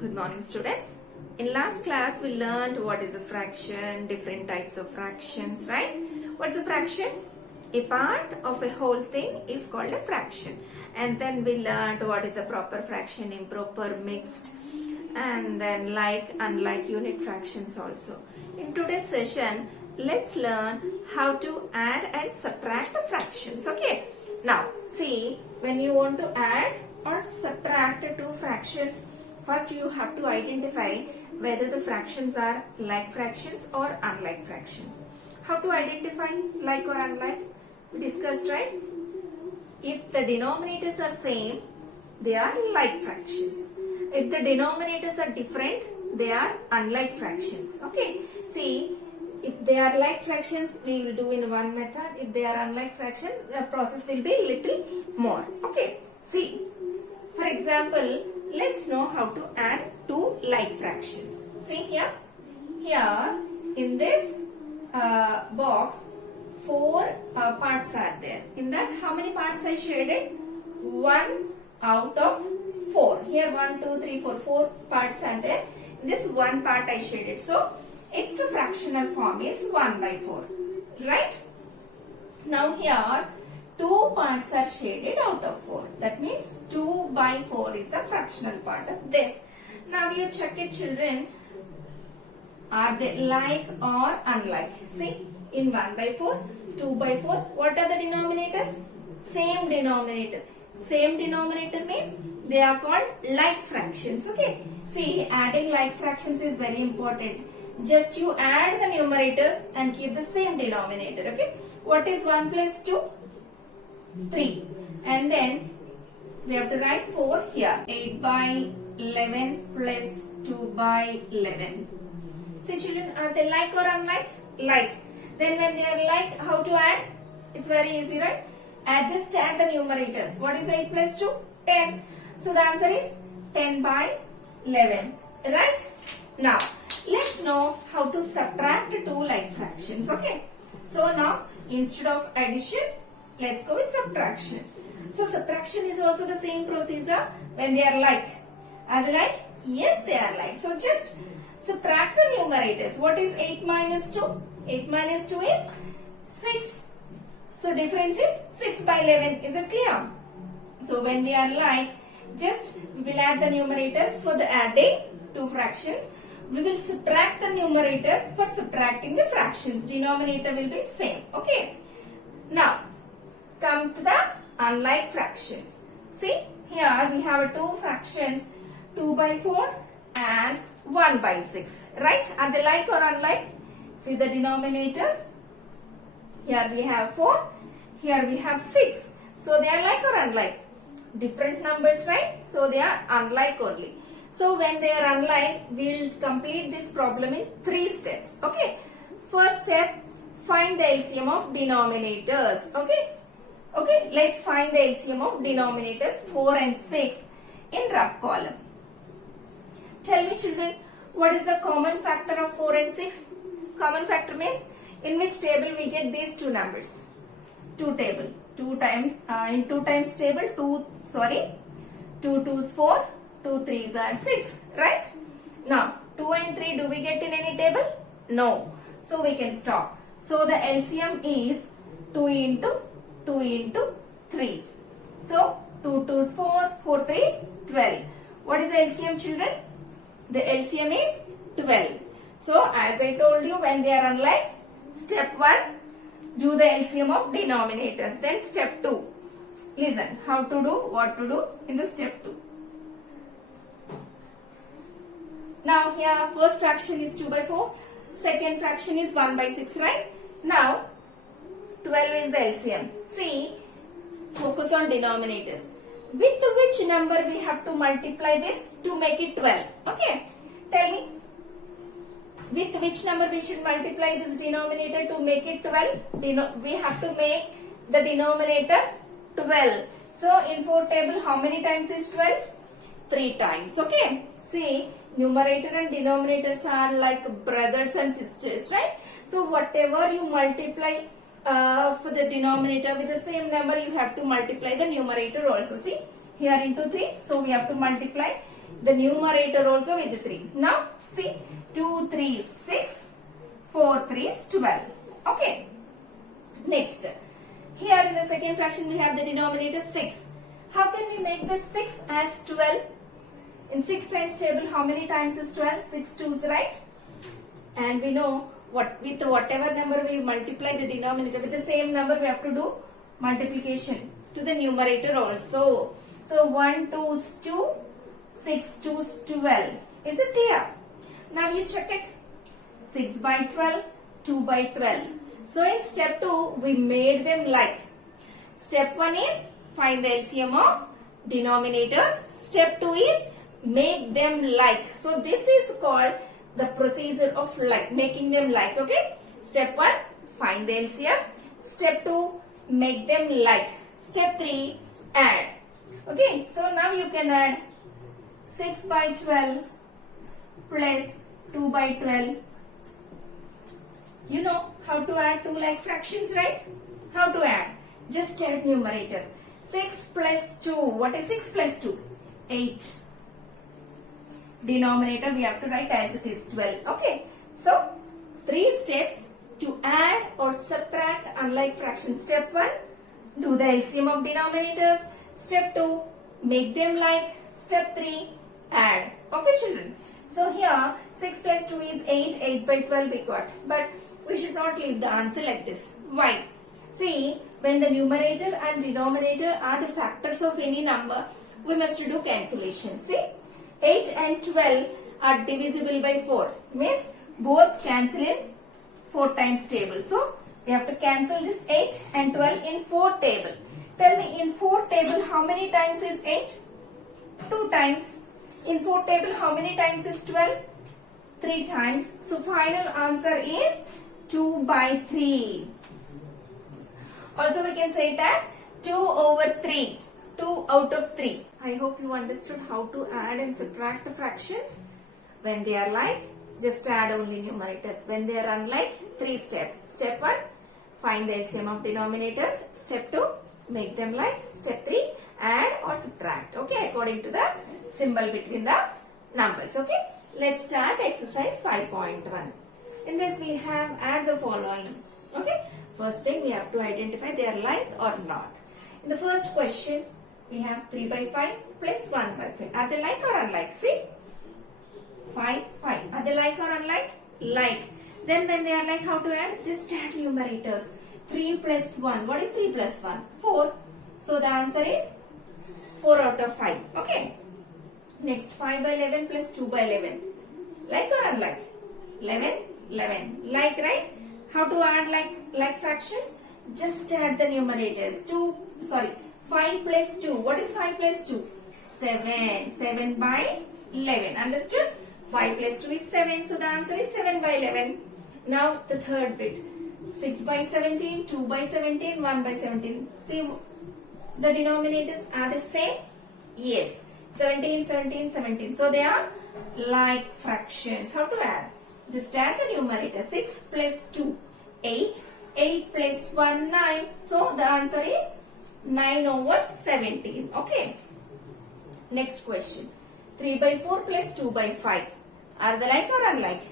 Good morning, students. In last class we learned what is a fraction, different types of fractions, right? What's a fraction? A part of a whole thing is called a fraction. And then we learned what is a proper fraction, improper, mixed, and then like, unlike unit fractions also. In today's session, let's learn how to add and subtract the fractions. Okay. Now, see, when you want to add or subtract two fractions, first you have to identify whether the fractions are like fractions or unlike fractions. How to identify like or unlike? We discussed, right? If the denominators are same, they are like fractions. If the denominators are different, they are unlike fractions. Okay. See, if they are like fractions, we will do in one method. If they are unlike fractions, the process will be little more. Okay. See, for example, let's know how to add two like fractions. See here. Here in this box, four parts are there. In that, how many parts I shaded? 1 out of 4. Here 1, 2, 3, 4. 4 parts are there. In this one part I shaded. So, its a fractional form is 1 by 4. Right? Now here, 2 parts are shaded out of 4. That means 2 by 4 is the fractional part of this. Now you check it, children. Are they like or unlike? See, in 1 by 4, 2 by 4, what are the denominators? Same denominator. Same denominator means they are called like fractions. Okay. See, adding like fractions is very important. Just you add the numerators and keep the same denominator. Okay. What is 1 plus 2? 3. And then we have to write 4 here. 8 by 11 plus 2 by 11. See, children, are they like or unlike? Like. Then when they are like, how to add? It's very easy, right? Just add the numerators. What is 8 plus 2? 10. So the answer is 10 by 11. Right? Now, let's know how to subtract two like fractions. Okay. So now, instead of addition, let's go with subtraction. So subtraction is also the same procedure when they are like. Are they like? Yes, they are like. So just subtract the numerators. What is 8 minus 2? 8 minus 2 is 6. So difference is 6 by 11. Is it clear? So when they are like, just we will add the numerators for the adding two fractions. We will subtract the numerators for subtracting the fractions. Denominator will be same. Okay. Now, come to the unlike fractions. See, here we have two fractions, 2 by 4 and 1 by 6. Right? Are they like or unlike? See the denominators. Here we have 4. Here we have 6. So they are like or unlike? Different numbers, right? So they are unlike only. So when they are unlike, we will complete this problem in 3 steps. Okay. First step, find the LCM of denominators. Okay. Okay. Let's find the LCM of denominators 4 and 6 in rough column. Tell me, children, what is the common factor of 4 and 6? Common factor means in which table we get these two numbers. 2 table. 2 times in 2 times table 2 2's 4, 2 3's are 6, right? Now 2 and 3 do we get in any table? No. So we can stop. So the LCM is 2 into 3. So 2 2's 4, 4 3's 12. What is the LCM, children? The LCM is 12. So as I told you, when they are unlike, step 1, do the LCM of denominators. Then step 2. Listen, how to do, what to do in the step 2. Now here first fraction is 2 by 4. Second fraction is 1 by 6, right? Now 12 is the LCM. See, focus on denominators. With which number we have to multiply this to make it 12? Okay. Tell me. With which number we should multiply this denominator to make it 12? We have to make the denominator 12. So, in 4 table, how many times is 12? 3 times. Okay. See, numerator and denominators are like brothers and sisters, right? So, whatever you multiply for the denominator with the same number, you have to multiply the numerator also. See, here into 3, so we have to multiply The numerator also with 3. Now see, 2 3 is 6, 4 3 is 12. Okay. Next, here in the second fraction we have the denominator 6. How can we make the 6 as 12? In 6 times table, how many times is 12? 6 twos, right? And we know with whatever number we multiply the denominator, with the same number we have to do multiplication to the numerator also. So 1 2 is 2, 6 2 is 12. Is it clear? Now you check it. 6 by 12, 2 by 12. So in step 2, we made them like. Step 1 is find the LCM of denominators. Step 2 is make them like. So this is called the procedure of like, making them like. Okay. Step 1, find the LCM. Step 2, make them like. Step 3, add. Okay. So now you can add 6 by 12 plus 2 by 12. You know how to add two like fractions, right? How to add? Just add numerators. 6 plus 2. What is 6 plus 2? 8. Denominator we have to write as it is 12. Okay. So, 3 steps to add or subtract unlike fractions. Step 1, do the LCM of denominators. Step 2, make them like. Step 3, add. Okay, children. So, here 6 plus 2 is 8. 8 by 12 we got. But we should not leave the answer like this. Why? See, when the numerator and denominator are the factors of any number, we must do cancellation. See, 8 and 12 are divisible by 4. Means both cancel in 4 times table. So, we have to cancel this 8 and 12 in 4 table. Tell me, in 4 table, how many times is 8? 2 times. In 4 table, how many times is 12? 3 times. So, final answer is 2 by 3. Also, we can say it as 2 over 3. 2 out of 3. I hope you understood how to add and subtract the fractions. When they are like, just add only numerators. When they are unlike, 3 steps. Step 1, find the LCM of denominators. Step 2, make them like. Step 3, add or subtract. Okay, according to the symbol between the numbers. Okay, let's start exercise 5.1. In this we have add the following. Okay, first thing we have to identify they are like or not. In the first question, we have 3 by 5 plus 1 by 5. Are they like or unlike? See, 5, 5. Are they like or unlike? Like. Then when they are like, how to add? Just add numerators. 3 plus 1. What is 3 plus 1? 4. So the answer is 4 out of 5. Okay. Next, 5 by 11 plus 2 by 11. Like or unlike? 11, 11. Like, right? How to add like fractions? Just add the numerators. 5 plus 2. What is 5 plus 2? 7. 7 by 11. Understood? 5 plus 2 is 7. So the answer is 7 by 11. Now the third bit. 6 by 17, 2 by 17, 1 by 17. See, the denominators are the same? Yes. 17, 17, 17. So they are like fractions. How to add? Just add the numerator. 6 plus 2, 8. 8 plus 1, 9. So the answer is 9 over 17. Okay. Next question. 3 by 4 plus 2 by 5. Are they like or unlike?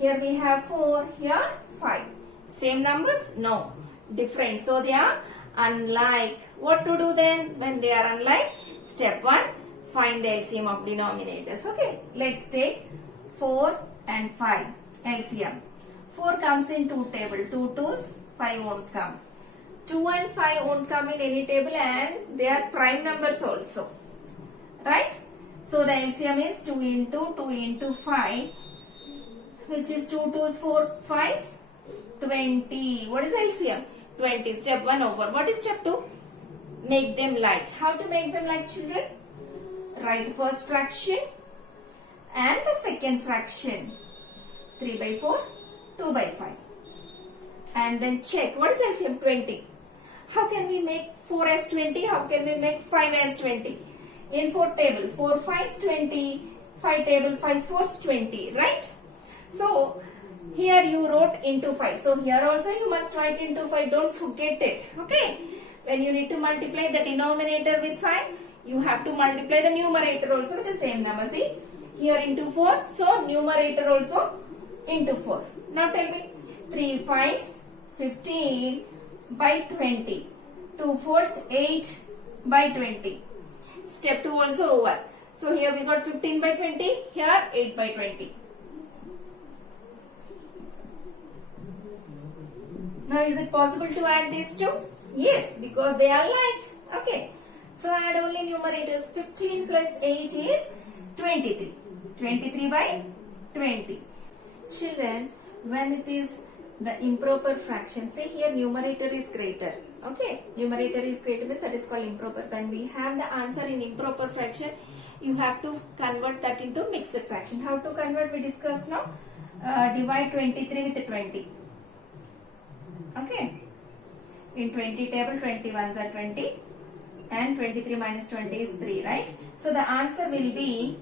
Here we have 4. Here 5. Same numbers? No. Different. So they are unlike. What to do then when they are unlike? Step 1. Find the LCM of denominators. Okay. Let's take 4 and 5. LCM. 4 comes in 2 table. 2 twos, 5 won't come. 2 and 5 won't come in any table and they are prime numbers also. Right? So the LCM is 2 into 5, which is 2 twos, 4 fives, 20. What is LCM? 20. Step 1 over. What is step 2? Make them like. How to make them like, children? Write the first fraction and the second fraction. 3 by 4, 2 by 5. And then check. What is LCM? 20. How can we make 4 as 20? How can we make 5 as 20? In 4 table, 4 5s 20, 5 table, 5 4s 20, right? So, here you wrote into 5. So, here also you must write into 5. Don't forget it. Okay? When you need to multiply the denominator with 5, You have to multiply the numerator also with the same number. See, here into 4, so numerator also into 4. Now tell me, 3 5s 15 by 20. 2 4s 8 by 20. Step 2 also over. So here we got 15 by 20, here 8 by 20. Now is it possible to add these two? Yes, because they are like. Okay. So add only numerators. 15 plus 8 is 23. 23 by 20. Children, when it is the improper fraction, say here numerator is greater. Okay. Numerator is greater means that is called improper. When we have the answer in improper fraction, you have to convert that into mixed fraction. How to convert we discussed now. Divide 23 with 20. Okay. In 20 table 20 ones are 20 and 23 minus 20 is 3, right? So the answer will be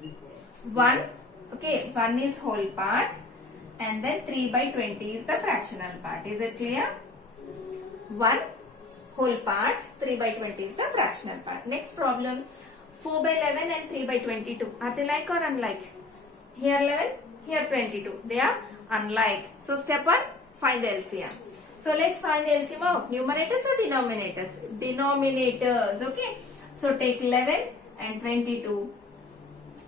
1. Okay. 1 is whole part and then 3 by 20 is the fractional part. Is it clear? 1 whole part, 3 by 20 is the fractional part. Next problem. 4 by 11 and 3 by 22. Are they like or unlike? Here 11, here 22. They are unlike. So step 1, find the LCM. So let's find the LCM of numerators or denominators? Denominators. Okay. So take 11 and 22.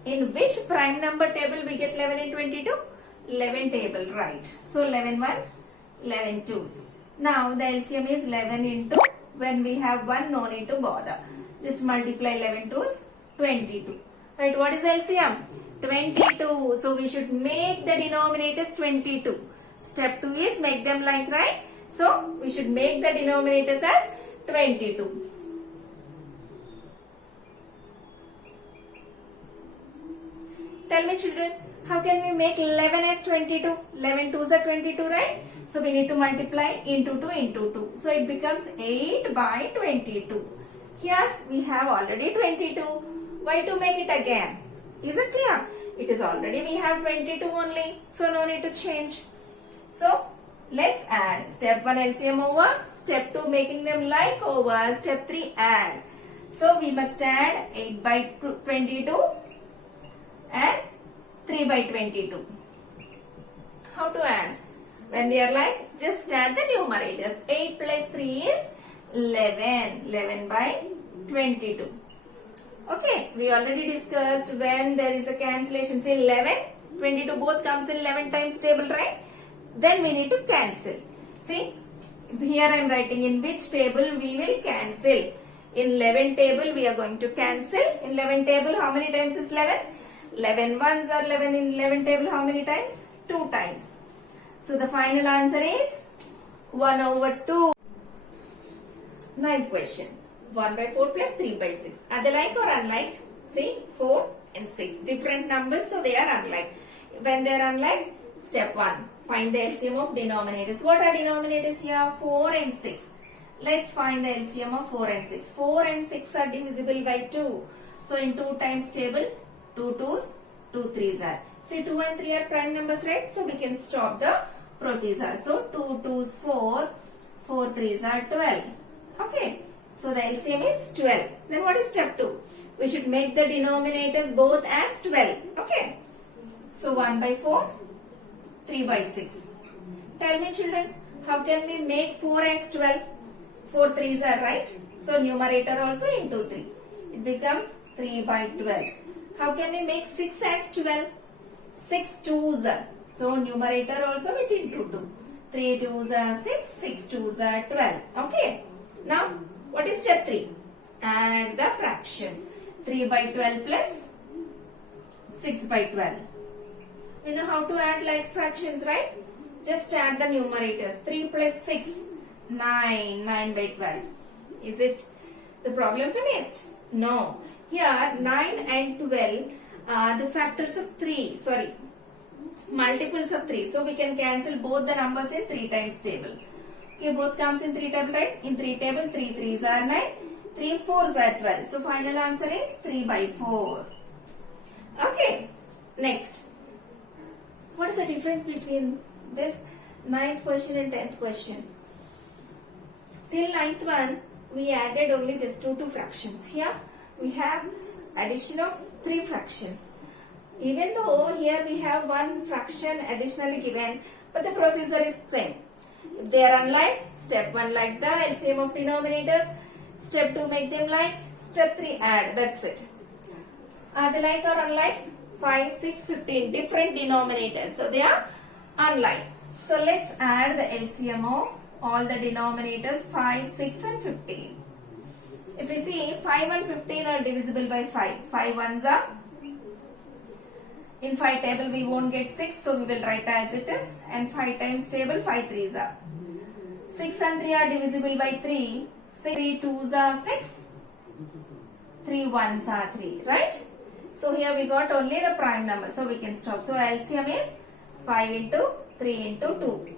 In which prime number table we get 11 and 22? 11 table, right. So 11 ones, 11 twos. Now the LCM is 11 into, when we have 1, no need to bother. Just multiply 11 twos, 22. Right, what is LCM? 22. So we should make the denominators 22. Step 2 is make them like, right? So we should make the denominators as 22. Tell me children, how can we make 11 as 22? 11 twos are 22, right? So we need to multiply into 2 into 2. So it becomes 8 by 22. Here we have already 22. Why to make it again? Is it clear? It is already we have 22 only. So no need to change. So let's add. Step 1 LCM over. Step 2 making them like over. Step 3 add. So we must add 8 by 22 and 3 by 22. How to add? When they are like, just add the numerators. 8 plus 3 is 11. 11 by 22. Okay, we already discussed when there is a cancellation. Say 11, 22 both comes in 11 times table, right? Then we need to cancel. See, here I am writing in which table we will cancel. In 11 table we are going to cancel. In 11 table how many times is 11? 11 ones are 11 in 11 table how many times? 2 times. So the final answer is 1 over 2. Ninth question. 1 by 4 plus 3 by 6. Are they like or unlike? See, 4 and 6. Different numbers, so they are unlike. When they are unlike, step 1. Find the LCM of denominators. What are denominators here? 4 and 6. Let's find the LCM of 4 and 6. 4 and 6 are divisible by 2. So in 2 times table, 2 2s, 2 3s are. See, 2 and 3 are prime numbers, right? So we can stop the procedure. So 2 2s 4, 4 3s are 12. Okay. So the LCM is 12. Then what is step 2? We should make the denominators both as 12. Okay. So 1 by 4, 3 by 6. Tell me children, how can we make 4 as 12? 4 3s are right. So numerator also into 3. It becomes 3 by 12. How can we make 6 as 12? 6 2s are. So numerator also with into 2. 3 2s are 6, 6 2s are 12. Okay. Now what is step 3? Add the fractions. 3 by 12 plus 6 by 12. You know how to add like fractions, right? Just add the numerators. 3 plus 6, 9. 9 by 12. Is it the problem finished? No. Here 9 and 12 are the factors of 3. Sorry. Multiples of 3. So we can cancel both the numbers in 3 times table. Okay, both comes in 3 table, right? In 3 table, 3 3s are 9, 3 4s are 12. So final answer is 3 by 4. Okay, next. What is the difference between this 9th question and 10th question? Till 9th one, we added only just 2 fractions. Here, we have addition of 3 fractions. Even though here we have one fraction additionally given, but the procedure is same. If they are unlike, step 1 like the LCM of denominators, step 2 make them like, step 3 add, that's it. Are they like or unlike? 5, 6, 15 different denominators, so they are unlike. So let's add the LCM of all the denominators 5, 6 and 15. If we see 5 and 15 are divisible by 5. 5 ones are. In 5 table we won't get 6, so we will write as it is. And 5 times table 5 threes are. 6 and 3 are divisible by 3. 3 twos are 6. 3 ones are 3, right? So here we got only the prime number, so we can stop. So LCM is 5 into 3 into 2.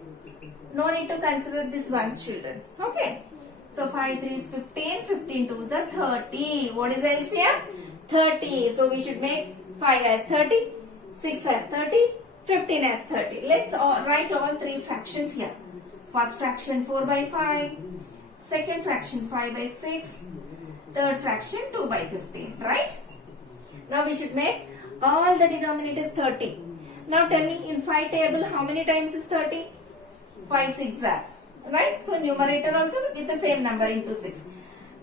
No need to consider this ones, children. Okay. So 5 3 is 15, 15 2 is 30. What is LCM? 30. So we should make 5 as 30, 6 as 30, 15 as 30. Let's write all 3 fractions here. First fraction 4 by 5, second fraction 5 by 6, third fraction 2 by 15, right? Now we should make all the denominators 30. Now tell me, in 5 table how many times is 30? 5 6 are, right? So numerator also with the same number into 6.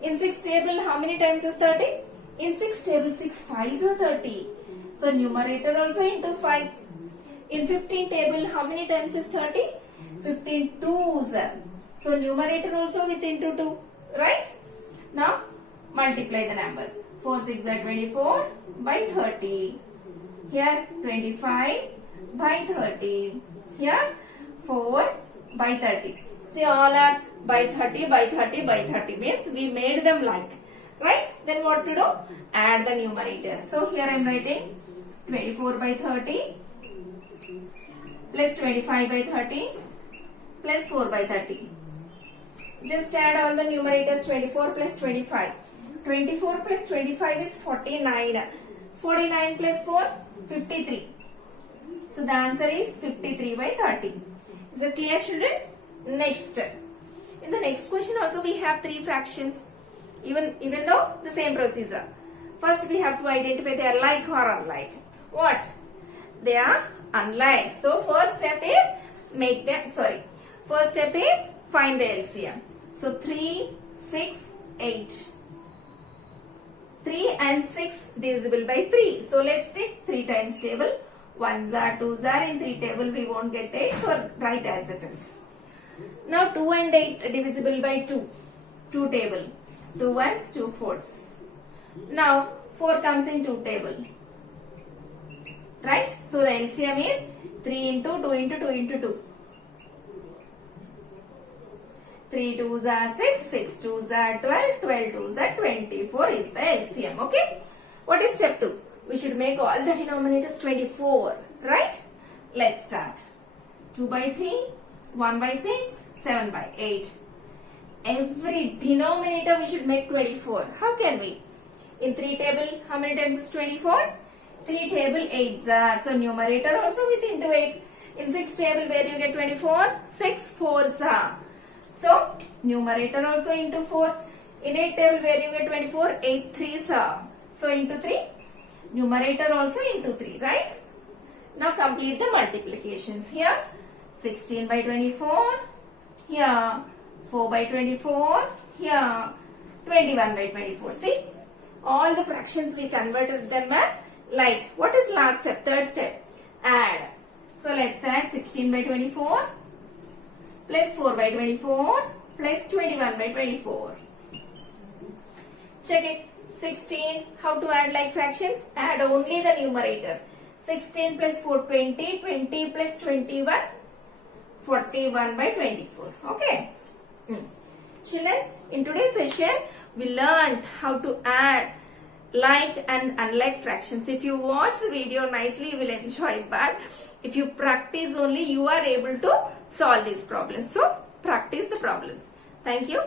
In 6 table how many times is 30? In 6 table 6 5s are 30. So numerator also into 5. In 15 table how many times is 30? 15 2s. So numerator also with into 2, right? Now multiply the numbers. 4 6 are 24 by 30. Here 25 by 30. Here 4 by 30. See, all are by 30 by 30 by 30 means we made them like, right? Then what to do? Add the numerators. So here I am writing 24 by 30 plus 25 by 30 plus 4 by 30. Just add all the numerators. 24 plus 25. 24 plus 25 is 49. 49 plus 4, 53. So the answer is 53 by 30. Is it clear, children? Next. In the next question also we have 3 fractions. Even though the same procedure. First we have to identify they are like or unlike. What? They are unlike. So first step is find the LCM. So 3, 6, 8. 3 and 6 divisible by 3. So let's take 3 times table. 1s are, 2s are. In 3 table we won't get 8. So write as it is. Now 2 and 8 divisible by 2. 2 table. 2 1s, 2 4s. Now 4 comes in 2 table. Right? So the LCM is 3 into 2 into 2 into 2. 3 2s are 6, 6 2s are 12, 12 2s are 24 is the LCM. Okay? What is step 2? We should make all the denominators 24. Right? Let's start. 2 by 3, 1 by 6, 7 by 8. Every denominator we should make 24. How can we? In 3 table, how many times is 24? 3 table 8s are. So numerator also with into 8. In 6 table where you get 24? 6 4s are. So numerator also into 4. In 8 table where you get 24? 8 3s are. So into 3. Numerator also into 3, right? Now complete the multiplications. Here 16 by 24. Here 4 by 24. Here 21 by 24. See? All the fractions we converted them as like. What is last step? Third step. Add. So let's add 16 by 24 plus 4 by 24 plus 21 by 24. Check it. 16. How to add like fractions? Add only the numerators. 16 plus 4, 20. 20 plus 21, 41 by 24. Okay. Children, in today's session, we learned how to add like and unlike fractions. If you watch the video nicely, you will enjoy. But if you practice only, you are able to solve these problems. So, practice the problems. Thank you.